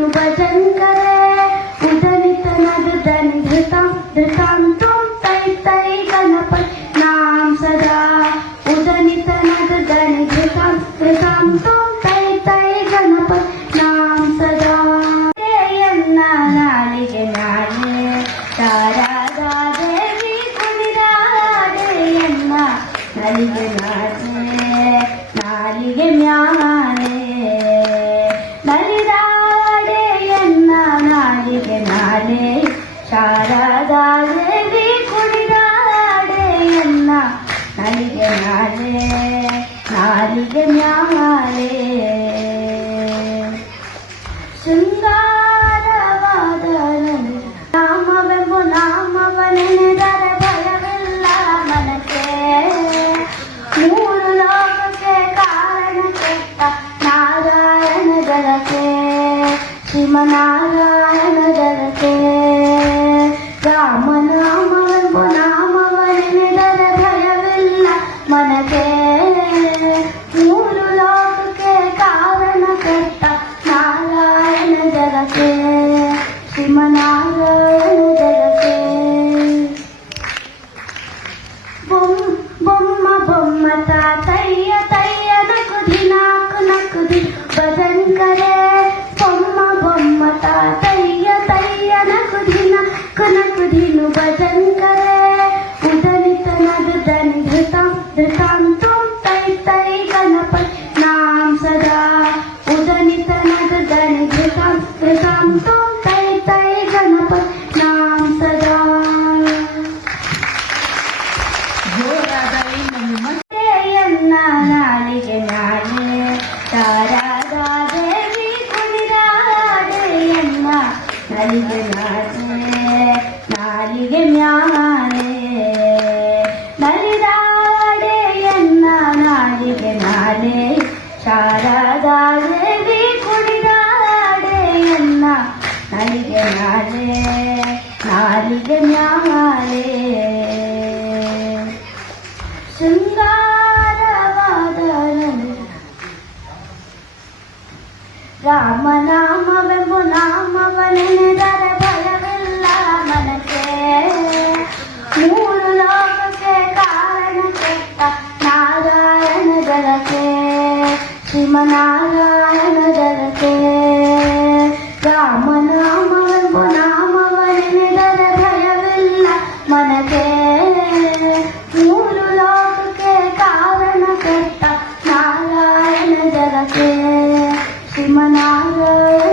ನು ಭಜಂಕರ ಉದಲಿತ ನದನಿ ಧೃತಾಂ ಧೃತಾಂತಂ ತೈ ತೈ ಗಣಪತಿ ನಾಂ ಸದಾ ಉದನಿತ ನದನಿ ಧೃತಾಂ ಧೃತಾಂತಂ ತೈ ತೈ ಗಣಪತಿ ನಾಂ ಸದಾ ಎನ್ನ ನಾಲಿಗೆ ನಾನೇ ತಾರಾದಾದೇವಿ ಕುಣಿದಾದೇಯನ್ನ ನಲಿಗೆ ನಾಲಿಗೆ ನಾನೇ ನಾಲಿಗೆ ಮ್ಯಾಲೆ ಶೃಂಗಾರವಾದ ನನ್ನ ನಾಮವೆಂಬು ನಾಮವನೆನೆದರೆ ಭಯವಿಲ್ಲ ಮನಕ್ಕೆ ಮೂರು ಲೋಕಕ್ಕೆ ಕಾರಣ ಕೆಟ್ಟ ನಾರಾಯಣ ಜಲಕ್ಕೆ ಶ್ರೀಮನಾರಾಯಣ ಜಲಕ್ಕೆ ರಾಮನಾಮವೆಂಬು మనకే మూడు లోకే కారణ కర్త నారాయణ జగతే శ్రీమనారాయణ జగ दृशान्तं तैत्तरे गणपति नाम सदा उदनित नद दन दृशां दृशान्तं तैत्तरे गणपति नाम सदा ನಾಲಿಗೆ ನಾನೇ ತಾರಾದ ದೇವಿ ಕುಣಿದಾದೆ ಎನ್ನ ನಲಿಗೆ ನಾಚೆ ನಾಲಿಗೆ ಮ್ಯಾ താനെ ശാരദാദേവി കുടിരാടെ എന്ന നരികനാലേ നാരികനാലേ ശൃംഗാരവാദന രാമനാമവെമ്പു നാമവനെ ಶ್ರೀಮನಾರಾಯಣ ಜಲಕ್ಕೆ ರಾಮನಾಮವೆಂಬು ನಾಮವನೆನೆದರೆ ಭಯವಿಲ್ಲ ಮನಕ್ಕೆ ಮೂರು ಲೋಕಕ್ಕೆ ಕಾರಣ ಕೆಟ್ಟ ನಾರಾಯಣ ಜಗಕ್ಕೆ ಶ್ರೀಮನಾರಾಯಣ